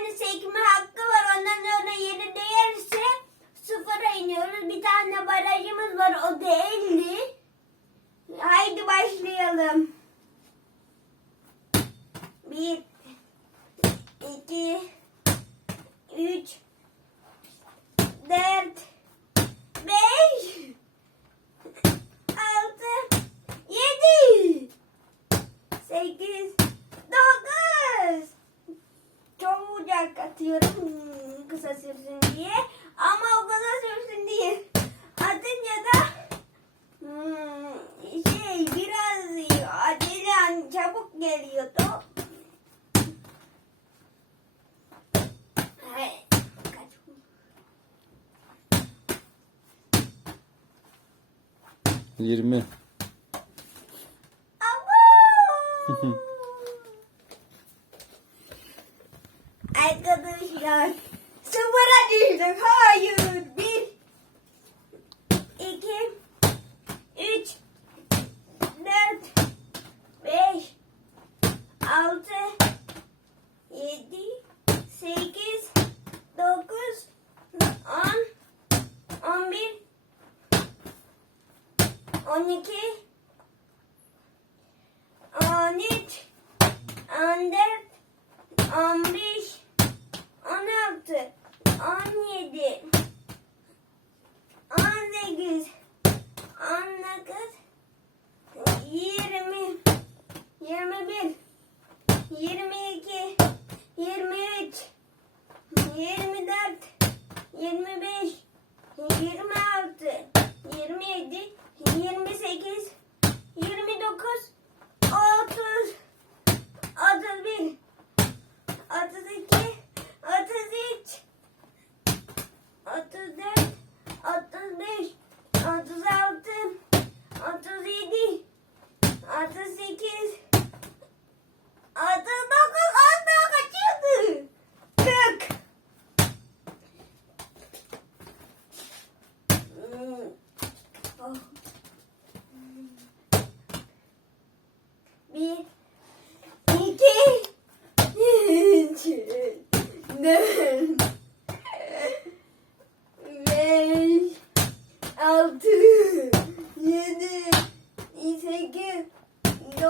tane sekme hakkı var. Ondan sonra yeri değerse sıfıra iniyoruz. Bir tane barajımız var. O da 50. Haydi başlayalım. sürsün diye. Ama o kadar sürsün diye atınca da hmm, şey biraz acelen çabuk geliyordu. Yirmi. Arkadaşlar. Hayır, hayır. Bir, iki, üç, dört, beş, altı, yedi, sekiz, dokuz, on, on bir, on iki,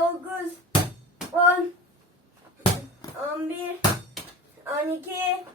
dokuz, on, on bir, on iki,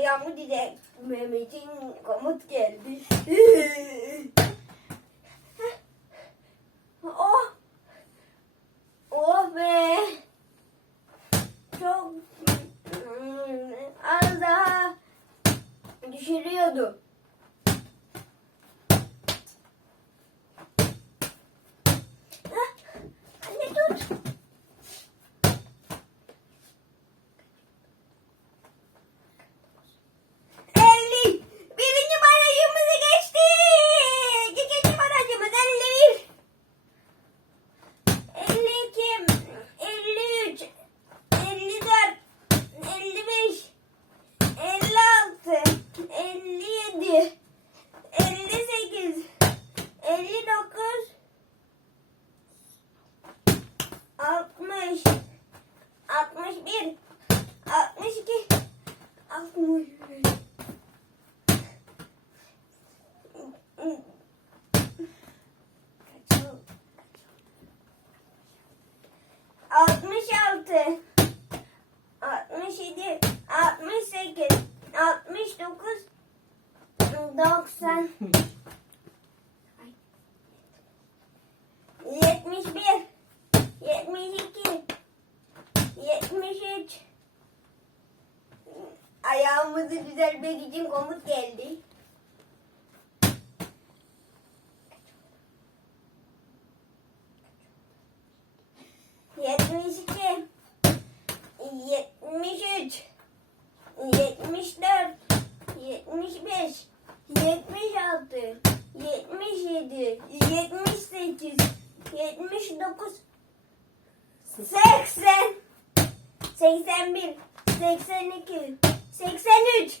ayağımı dile Mehmet'in komut geldi. oh! Oh be! Çok hmm, az daha düşürüyordu. Aku. düzelmek için komut geldi. Yetmiş iki, yetmiş üç, yetmiş dört, yetmiş beş, yetmiş altı, yetmiş yedi, yetmiş sekiz, yetmiş dokuz, seksen, seksen bir, seksen iki, seksen üç.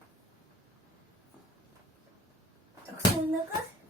29